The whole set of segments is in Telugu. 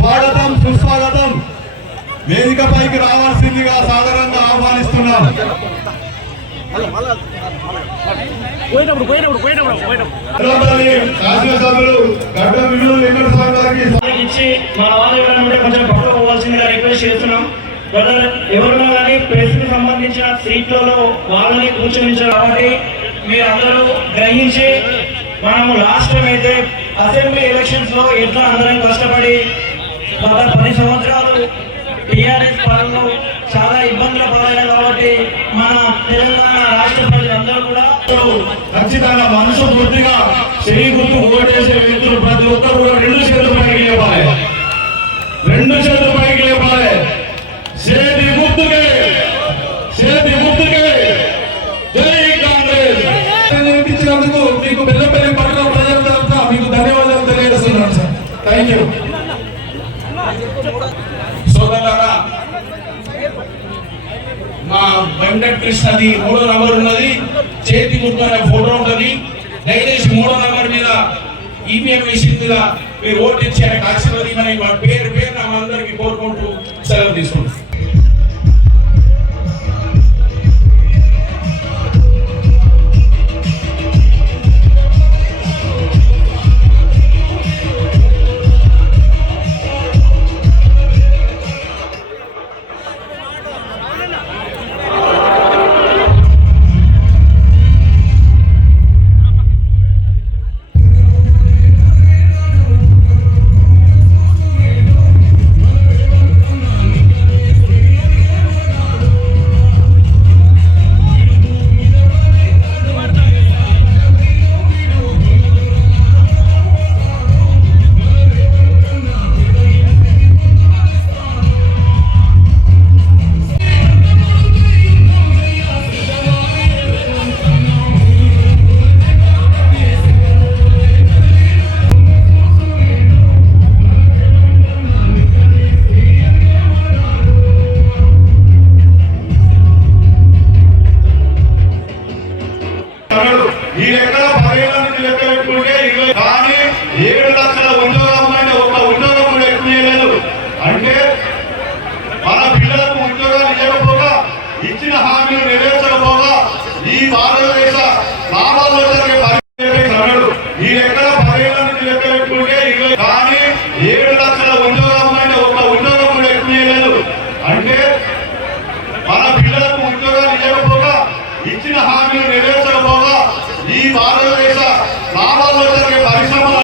స్వాగతం సుస్వాగతం. వేదికపైకి రావాల్సిందిగా సాదరంగా ఆహ్వానిస్తున్నాం. శాసనసభ్యులు గడ్డ వినోద వెంకటస్వామి గారికి ఇచ్చి మన వాళ్ళు ఎవరైనా కొంచెం పక్కకు పోవాల్సిందిగా రిక్వెస్ట్ చేస్తున్నాం. ఎవరున్నా కానీ ప్రెస్ కి సంబంధించిన సీట్లలో వాళ్ళని కూర్చొనించారు కాబట్టి మీరు అందరూ గ్రహించి మనము లాస్ట్ టైం అయితే అసెంబ్లీ ఎలక్షన్స్ లో ఎట్లా అందరం కష్టపడి గత 10 సంవత్సరాలు టీఆర్ఎస్ పాలనలో చాలా ఇబ్బందుల పాలైన కాబట్టి మన తెలంగాణ రాష్ట్ర ప్రజలందరూ కూడా ఖచ్చితంగా మనసు పూర్తిగా చేయి గుర్తు ఓటేసే వ్యక్తులు ప్రతి ఒక్కరు కూడా 2 చేతులు పైకి లేపాలి. 2 చేతులు పైకి లేపాలి. చేతి గుర్తుకే జై కాంగ్రెస్. నేర్పించినందుకు మీకు బెల్లంపల్లి పట్టణ ప్రజల తరఫున మీకు ధన్యవాదాలు తెలియజేస్తున్నాను సార్. Thank you. సోదరులారా, మా వెంకటకృష్ణది 3వ నంబర్ ఉన్నది, చేతి గుర్తు అనే ఫోటో ఉంటుంది. దయచేసి 3వ నంబర్ మీద ఈవీఎం మెషిన్ మీద మీరు ఓటు ఇచ్చి ఆయనకు ఆశీర్వదించమని పేరు అందరికీ కోరుకుంటూ సెలవు తీసుకుంటాం. ఈ లెక్కల 10 ఏళ్ల నుంచి లెక్క పెట్టుకుంటే కానీ 7 లక్షల ఉద్యోగం అంటే ఒక ఉద్యోగం కూడా ఎక్కువ లేదు. అంటే మన పిల్లలకు ఉద్యోగాలు ఇవ్వకపోగా, ఇచ్చిన హామీలు నెరవేర్చకపోగా ఈ భారతదేశ లాభాల్లో జరిగే పరిస్థితి. ఈ లెక్కల 10 ఏళ్ల నుంచి లెక్క పెట్టుకుంటే కానీ 7 లక్షల ఉద్యోగం అంటే ఒక ఉద్యోగం కూడా ఎక్కువ లేదు. అంటే మన పిల్లలకు ఉద్యోగాలు ఇవ్వకపోగా, ఇచ్చిన హామీలు నెరవేర్చకపోగా ఈ భారతదేశ లాభాల్లో జరిగే పరిశ్రమల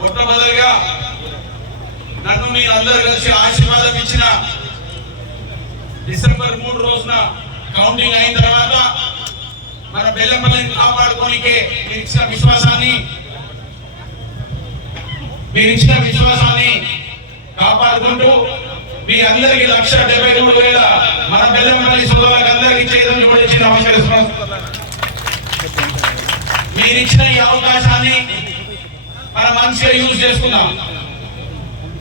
మొట్టమొదటిగా నన్ను మీ అందరూ కలిసి ఆశీర్వాదం ఇచ్చిన డిసెంబర్ 3 రోజున కౌంటింగ్ అయిన తర్వాత మన బెల్లంపల్లిని కాపాడుకోనికే మీరు ఇచ్చిన విశ్వాసాన్ని కాపాడుకుంటూ మీ అందరికి 1,73,000 మన బెల్లంపల్లి సోదరులకు అందరికి చేయడం కూడా ఇచ్చిన నమస్కరిస్తున్నాం. మీరు ఇచ్చిన ఈ అవకాశాన్ని మనం మంచిగా యూజ్ చేసుకుందాం.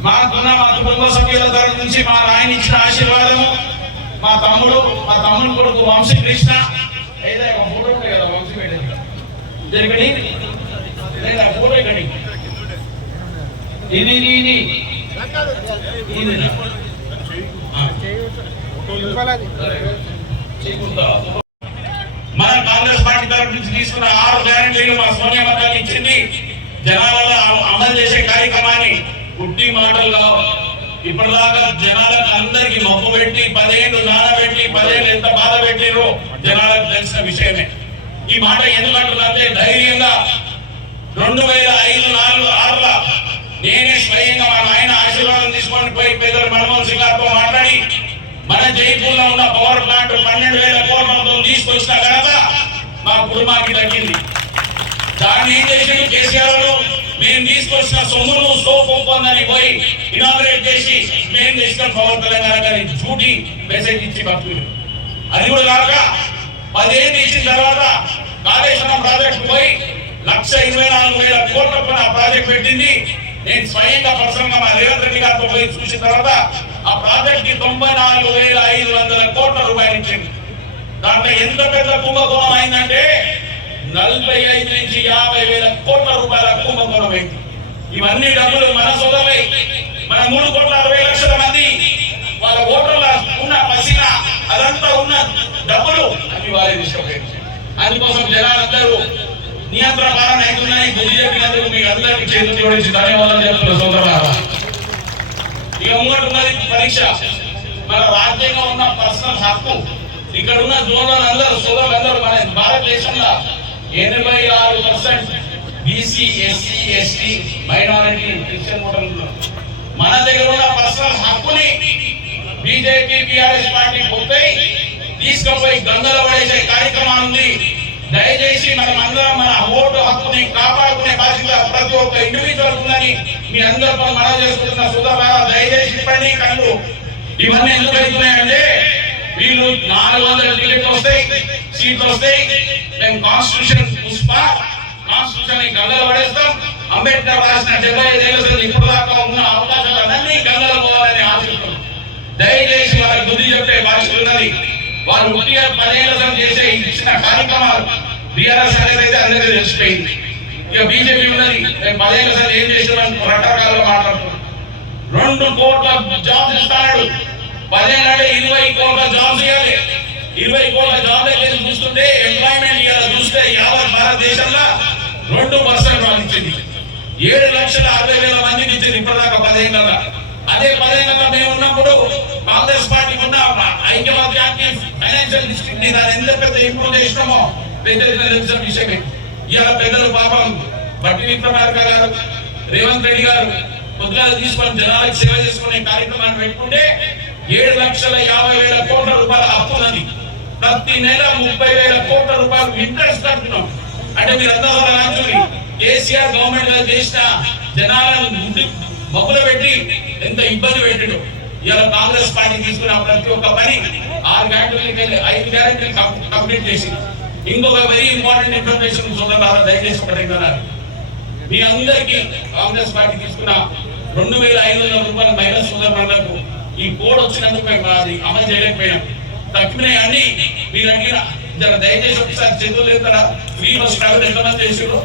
మా కుటుంబ సభ్యుల తరఫు నుంచి మా నాయన ఇచ్చిన ఆశీర్వాదము, మా తమ్ముడు కొడుకు వంశీకృష్ణ ఏదైనా ఫోటో ఉంటాయి కదా, వంశీ ఫోటో ఇక్కడి ఇది మన కాంగ్రెస్ పార్టీ తరఫు నుంచి తీసుకున్న 6 గ్యారెంటీలు మా సోనియా గాంధీ ఇచ్చింది. జనాలలో అమలు చేసే కార్యక్రమాన్ని పుట్టి మాటల్లో ఇప్పటిదాకా జనాలకు అందరికి మొక్కు పెట్టి 10 ఏళ్ళు నానబెట్టి 10 ఏళ్ళు ఎంత బాధ పెట్టిరో జనాలకు తెలిసిన విషయమే. ఈ మాట ఎందుకంటే ధైర్యంగా 2005-6లో నేనే స్వయంగా మా నాయన ఆశీర్వాదం తీసుకొని పోయి పెద్దలు మన్మోహన్ సింగ్ గారితో మాట్లాడి మన జైపూర్లో ఉన్న పవర్ ప్లాంట్ 12,000 కోట్లతో తీసుకొచ్చిన ఘనత మా కుటుంబానికి దక్కింది. దాన్ని ఏం చేసిండు కేసీఆర్, మేము తీసుకొచ్చిన సొమ్మును సోపొందని పోయి ఇనాగ్రేట్ చేసి మేము తీసుకొని పవర్ తెలంగాణ గారి డ్యూటీ మెసేజ్ ఇచ్చి పంపిండు. అది కూడా కాక 10 ఏళ్ళు ఇచ్చిన తర్వాత కాళేశ్వరం ప్రాజెక్టు పోయి 1,24,000 కోట్లకు ఆ ప్రాజెక్ట్ పెట్టింది. నేను స్వయంగా పర్సనల్గా మా రేవంత్ రెడ్డి గారితో పోయి చూసిన తర్వాత ఆ ప్రాజెక్ట్ కి 94,500 కోట్ల రూపాయలు ఇచ్చింది. దాంట్లో ఎంత పెద్ద కుంభకోణం అయిందంటే 45 నుంచి 50,000 కోట్ల రూపాయల కుంభకోణం అయింది. ఇవన్నీ డబ్బులు మన సోదరులై, మన 3,60,00,000 మంది వాళ్ళ ఓటర్ల ఉన్న పసిన అదంతా ఉన్న డబ్బులు అన్ని వాళ్ళే తీసుకుపోయారు. అందుకోసం జనాలందరూ నియంత్రణ పాలన అవుతున్నాయి. గురి చెప్పినందుకు మీకు అందరికీ చేతులు జోడించి ధన్యవాదాలు చెప్తున్న సోదరులారా. ఇక ముంగట ఉన్నది పరీక్ష. మన రాజ్యాంగం ఉన్న పర్సనల్ హక్కు. ఇక్కడ ఉన్న జోన్లందరూ సోదరులందరూ మన భారతదేశంలో 86% BC, SC, ST, minority, Christian ఓటర్లు. మన దగ్గర ఉన్న పర్సనల్ హక్కుని బీజేపీ, టీఆర్ఎస్ పార్టీ పోతాయి తీసుకుపోయి గంగలో పడేసే కార్యక్రమం ఉంది. దయచేసి మనం అందరం మన ఓటు హక్కుని కాపాడుకునే బాధ్యత ప్రతి ఒక్క ఇండివిజువల్ ఉందని మీ అందరితో మనం చేసుకుంటున్న సోదరులారా, దయచేసి ఇప్పటి కళ్ళు ఇవన్నీ ఎందుకు అవుతున్నాయంటే వీళ్ళు 400 టికెట్లు వస్తాయి, సీట్లు వస్తాయి. మేము కాన్స్టిట్యూషన్ గంగలో పడేస్తాం. అంబేద్కర్ రాసిన 75 ఏళ్ళ ఇప్పుడు దాకా ఉన్న అవకాశాలన్నీ గంగలో పోవాలని ఆశిస్తున్నాం. దయచేసి వాళ్ళకి బుద్ధి చెప్పే బాధ్యత ఉన్నది. వాళ్ళు ముఖ్యంగా 10 ఏళ్ళ చేసే ఇచ్చిన కార్యక్రమాలు బీఆర్ఎస్ అనేది అయితే అందరికీ తెలిసిపోయింది. ఇక బీజేపీ ఉన్నది 10 ఏళ్ళ ఏం చేసేవాళ్ళు రకరకాలుగా మాట్లాడుతున్నారు. 2 కోట్ల జాబ్స్ ఇస్తాడు. 10 ఏళ్ళంటే 20 కోట్ల జాబ్స్ ఇవ్వాలి. 20 కోట్ల జాబ్స్ అయితే చూస్తుంటే ఎంప్లాయ్మెంట్ ఇవాళ చూస్తే యావత్ భారతదేశంలో 2% వాళ్ళు ఇచ్చింది. 7,60,000 మందికి ఇచ్చింది ఇప్పటిదాకా 10 ఏళ్ళ. అదే 10 ఏళ్ళ మేము ఉన్నప్పుడు కాంగ్రెస్ పార్టీకి ఉన్న ఐక్యమత్యానికి ఫైనాన్షియల్ డిస్ట్రిక్ట్ ని దాని ఎంత పెద్ద ఇంప్రూవ్ చేసినామో తెలిసిన విషయమే. ఇవాళ పెద్దలు పాపం బట్టి విక్రమార్క గారు, రేవంత్ రెడ్డి గారు పొద్దుగా తీసుకొని జనాలకు సేవ చేసుకునే కార్యక్రమాన్ని పెట్టుకుంటే 7,50,000 కోట్ల రూపాయల అప్పు ఉన్నది. ప్రతి నెల 30,000 కోట్ల రూపాయలు ఇంట్రెస్ట్ కడుతున్నాం. అంటే మీరు అందరూ కేసీఆర్ గవర్నమెంట్ గా చేసిన జనాలను మబ్బులు పెట్టి ఎంత ఇబ్బంది పెట్టాడు. ఇవాళ కాంగ్రెస్ పార్టీ తీసుకున్న ప్రతి ఒక్క పని 6 గంటలకి వెళ్ళి 5 గ్యారెంటీలు కంప్లీట్ చేసి ఇంకొక వెరీ ఇంపార్టెంట్ ఇన్ఫర్మేషన్ సోదరులారా, దయచేసి ఒకటి మీ అందరికీ కాంగ్రెస్ పార్టీ తీసుకున్న 2,500 రూపాయల మహిళా సోదరులకు ఈ కోడ్ వచ్చినందుకు అది అమలు చేయలేకపోయాం. తగ్గినాయి అన్ని మీరు అడిగిన దయచేసి ఒకసారి చేతులు ఎత్తారా. ఫ్రీ బస్ ట్రావెల్ ఎంతమంది చేసారు?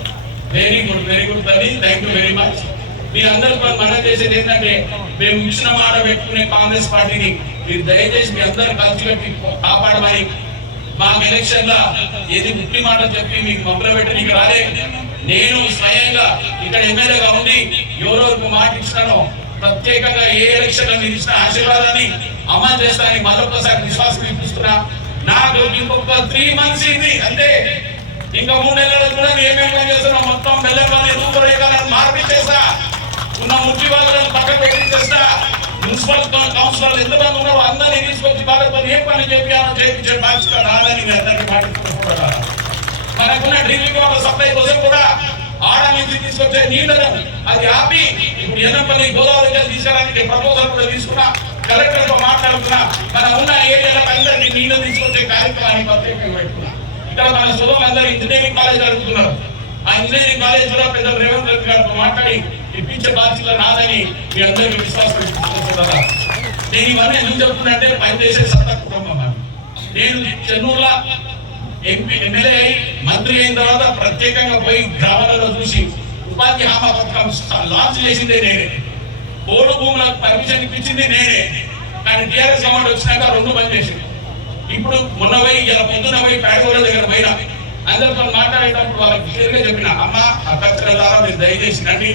వెరీ గుడ్ తల్లి, థ్యాంక్ యూ వెరీ మచ్. మీ అందరూ మనం చేసేది ఏంటంటే మేము ఇచ్చిన మాట పెట్టుకునే కాంగ్రెస్ పార్టీని మీరు దయచేసి మీ అందరూ కలిసి పెట్టి కాపాడమని. మాకు ఎలక్షన్ లా ఏది ముఖ్య మాట చెప్పి మీకు మమ్మల్ని పెట్టి నీకు రాలే. నేను స్వయంగా ఇక్కడ ఎమ్మెల్యేగా ఉండి ఎవరెవరికి మాట ఇచ్చినానో ప్రత్యేకంగా ఏ ఎలక్షన్ లో మీరు ఇచ్చిన ఆశీర్వాదాన్ని అమలు చేస్తానని మరొకసారి విశ్వాసం ఇప్పిస్తున్నా. నాకు ఇంకొక 3 months ఇది అంటే ఇంకా 3 నెలలు కూడా ఏమేమి చేస్తున్నాం మొత్తం బెల్లంపల్లి రూపురేఖలను మార్పిచ్చేస్తా. ఉన్న ముఖ్య వాళ్ళని పక్కన పెట్టించేస్తా. మున్సిపల్ కౌన్సిలర్లు ఎంతమంది ఉన్నారో అందరినీ తీసుకొచ్చి వాళ్ళతో ఏ పని చేయించే బాధ్యత రాదని అందరికీ మాట్లాడుకుంటున్నా. మనకున్న డ్రింకింగ్ వాటర్ సప్లై కోసం కూడా ఆడ నుంచి తీసుకొచ్చే నీళ్ళను అది ఆపి ఇప్పుడు ఎన్నంపల్లి గోదావరి తీసుకురావడానికి ప్రపోజల్ కూడా తీసుకున్నా. కలెక్టర్ తో మాట్లాడుతున్నా. మన ఉన్న ఏరియాలకు అందరినీ నీళ్లు తీసుకొచ్చే కార్యక్రమాన్ని ప్రత్యేకంగా పెట్టుకున్నా. ఇక్కడ మన సోదరులందరూ ఇంజనీరింగ్ కాలేజ్ జరుగుతున్నారు. ఆ ఇంజనీరింగ్ కాలేజ్ కూడా పెద్ద రేవంత్ రెడ్డి గారితో మాట్లాడి ఇప్పించే బాధ్యత నాదని మీ అందరికీ విశ్వాసం ఇస్తున్నారా. నేను ఇవన్నీ ఎందుకు చెప్తున్నా పనిచేసే సత్తా కుటుంబం. నేను చెన్నూరులో ఎమ్మెల్యే అయి మంత్రి అయిన తర్వాత ప్రత్యేకంగా పోయి గ్రామాలలో చూసి ఉపాధి హామీ పథకం లాంచ్ చేసిందే నేనే. పోడు భూములకు పర్మిషన్ ఇప్పించింది నేనే. కానీ టీఆర్ఎస్ గవర్నమెంట్ వచ్చినాక 2 బంద్ చేసింది. ఇప్పుడు మొన్న పోయి ఇలా పొద్దున పోయి పేదవాళ్ళ దగ్గర పోయినా అందరితో మాట్లాడేటప్పుడు వాళ్ళకి క్లియర్గా చెప్పిన అమ్మ ఆ ఖర్చుల ద్వారా మీరు దయచేసి రండి,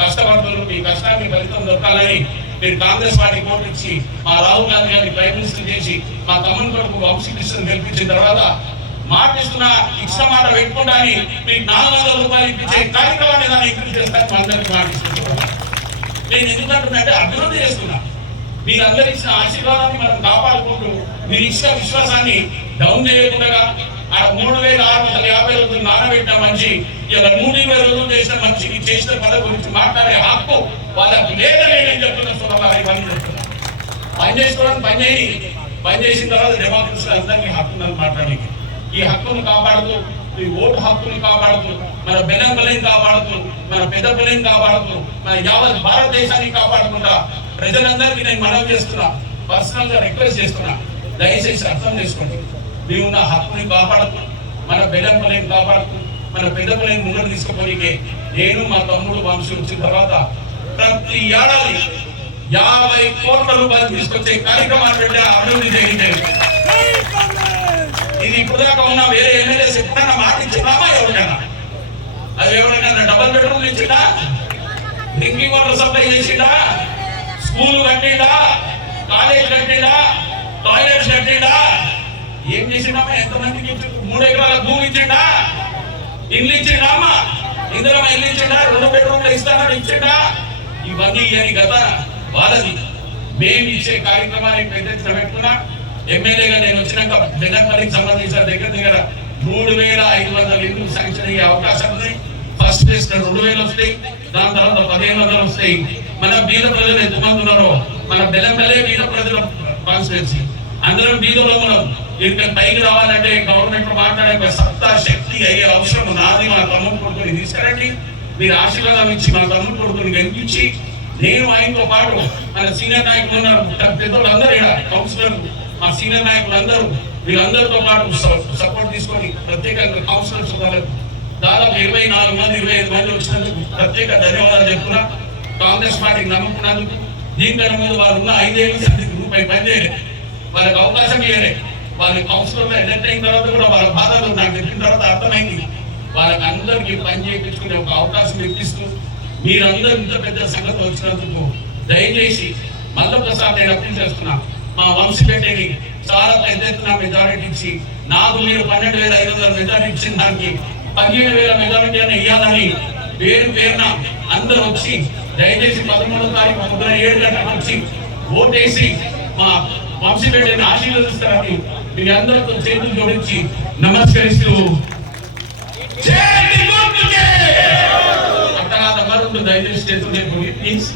కష్టపడుతున్నారు, మీ కష్టానికి ఫలితం దొరకాలని మీరు కాంగ్రెస్ పార్టీ కోర్టు ఇచ్చి మా రాహుల్ గాంధీ గారిని ప్రైమ్ మినిస్టర్ చేసి మా తమ్ముని కొడుకు వంశీకృష్ణ గెలిపించిన తర్వాత మాటిస్తున్న ఇచ్చిన మాట పెట్టుకుంటా అని మీకు 400 రూపాయలు ఇప్పించే కార్యక్రమాన్ని దాన్ని ఇంక్రీజ్ చేస్తాను అందరికీ మాటిస్తున్నాను. నేను ఎందుకంటున్నాంటే అభివృద్ధి చేస్తున్నా. మీరు అందరు ఇచ్చిన ఆశీర్వాదాన్ని మనం కాపాడుకుంటూ మీరు ఇచ్చిన విశ్వాసాన్ని డౌన్ చేయకుండా ఆ 3,650 రోజులు నానబెట్టిన మంచి ఇలా 120 రోజులు చేసిన మంచికి చేసిన పనుల గురించి మాట్లాడే హక్కు వాళ్ళకి లేదని నేను చెప్తున్నా. సోదరులారా, ఇవన్నీ చెప్తున్నా. పని చేసుకోవడానికి పని చేసిన తర్వాత డెమోక్రసీ అందరికీ హక్కులను మాట్లాడి ఈ హక్కును కాపాడుతూ, ఈ ఓటు హక్కుని కాపాడుతూ, మన బెల్లంపల్లిని కాపాడుతూ, మన పెద్దపల్లిని కాపాడుతూ, మన యావత్ భారతదేశాన్ని కాపాడుకుంటా ప్రజలందరికీ నేను మనవి చేస్తున్నా, పర్సనల్ గా రిక్వెస్ట్ చేస్తున్నా. దయచేసి అర్థం చేసుకోండి. మేమున్న హక్కుని కాపాడుతూ, మన బెల్లంపల్లిని కాపాడుతూ, మన పెద్దపల్లిని ముందుకు తీసుకుపోయి నేను మా తమ్ముడు వంశీ వచ్చిన తర్వాత ప్రతి ఏడాది 50 కోట్ల రూపాయలు తీసుకొచ్చే కార్యక్రమాలు పెట్టి అభివృద్ధి చేయించారు. ఇది ఇప్పుడు దాకా ఉన్న వేరే ఎమ్మెల్యేస్ ఎప్పుడైనా మాట ఇచ్చినామా ఎవరికైనా? అది ఎవరైనా డబల్ బెడ్రూమ్ ఇచ్చిందా, డ్రింకింగ్ వాటర్ సప్లై చేసిండా, స్కూల్ కట్టిండా, కాలేజ్ కట్టిండా, టాయిలెట్స్ కట్టిండా? ఏం చేసిండమ్మా? ఎంతమందికి 3 ఎకరాల భూమి ఇచ్చిండా, ఇల్లు ఇచ్చిండా, అమ్మ ఇందులో ఇల్లు ఇచ్చిండా, 2 బెడ్రూమ్లు ఇస్తానని ఇచ్చిండా? ఇవన్నీ అని గత వాళ్ళది. మేము ఇచ్చే కార్యక్రమాన్ని పెద్ద పెట్టుకున్నా. ఎమ్మెల్యేగా నేను వచ్చినాక జగన్మోహన్కి సంబంధించిన దగ్గర 3,500 ఇల్లు శాంక్షన్ అయ్యే అవకాశం ఉంది. ఫస్ట్ ఫేజ్ 2,000 వస్తాయి, దాని తర్వాత 1,500 వస్తాయి. మన బీద ప్రజలు ఎంతమంది ఉన్నారో, మన బెల్లంపల్లె బీద ప్రజల కాన్స్టిట్యున్సీ, అందరం బీదలో ఉన్నాం. ఇక్కడ పైకి రావాలంటే గవర్నమెంట్ మాట్లాడే ఒక సత్తా శక్తి అయ్యే అవసరం నాది. మా తమ్ముడు కొడుకుని తీసుకురండి, మీరు ఆశీర్వాదం ఇచ్చి మా తమ్ముడు కొడుకుని గెలిపించి, నేను ఆయనతో పాటు మన సీనియర్ నాయకులు ఉన్నారు, పెద్దోళ్ళందరూ ఇక్కడ కౌన్సిలర్, మా సీనియర్ నాయకులు అందరూ, వీళ్ళందరితో పాటు సపోర్ట్ తీసుకొని ప్రత్యేకంగా కౌన్సిలర్స్ దాదాపు 24 మంది 25 మంది వచ్చినందుకు ప్రత్యేక ధన్యవాదాలు చెప్తున్నా. కాంగ్రెస్ పార్టీకి నమ్ముకున్నందుకు. దీనికన్నా ముందు వాళ్ళు ఉన్న 5 ఏళ్ళ రూపాయి పని చేయలేదు, వాళ్ళకి అవకాశం ఇవ్వలేదు. వాళ్ళు కౌన్సిలర్లో ఎలక్ట్ అయిన తర్వాత కూడా వాళ్ళ బాధలు నాకు చెప్పిన తర్వాత అర్థమైంది. వాళ్ళకి అందరికీ పని చేయించుకునే ఒక అవకాశం ఇప్పిస్తూ మీరందరూ ఇంత పెద్ద సంగతి వచ్చినందుకు దయచేసి మళ్ళొకసారి నేను అప్పీల్ చేస్తున్నా, మా వంశీపేటని చాలా పెద్ద ఎత్తున మెజారిటీ ఇచ్చి, నాకు మీరు 12,500 మెజారిటీ ఇచ్చిన దానికి 15,000 మెజారిటీ అని ఇవ్వాలని పేరున అందరూ వచ్చి దయచేసి 13వ తారీఖు పొద్దున 7 గంటలకు వచ్చి ఓటేసి మా వంశీపేటని ఆశీర్వదిస్తారని మీ అందరితో చేతులు జోడించి నమస్కరిస్తూ అక్కడ మరొక దయచేసి చేతులు ప్లీజ్.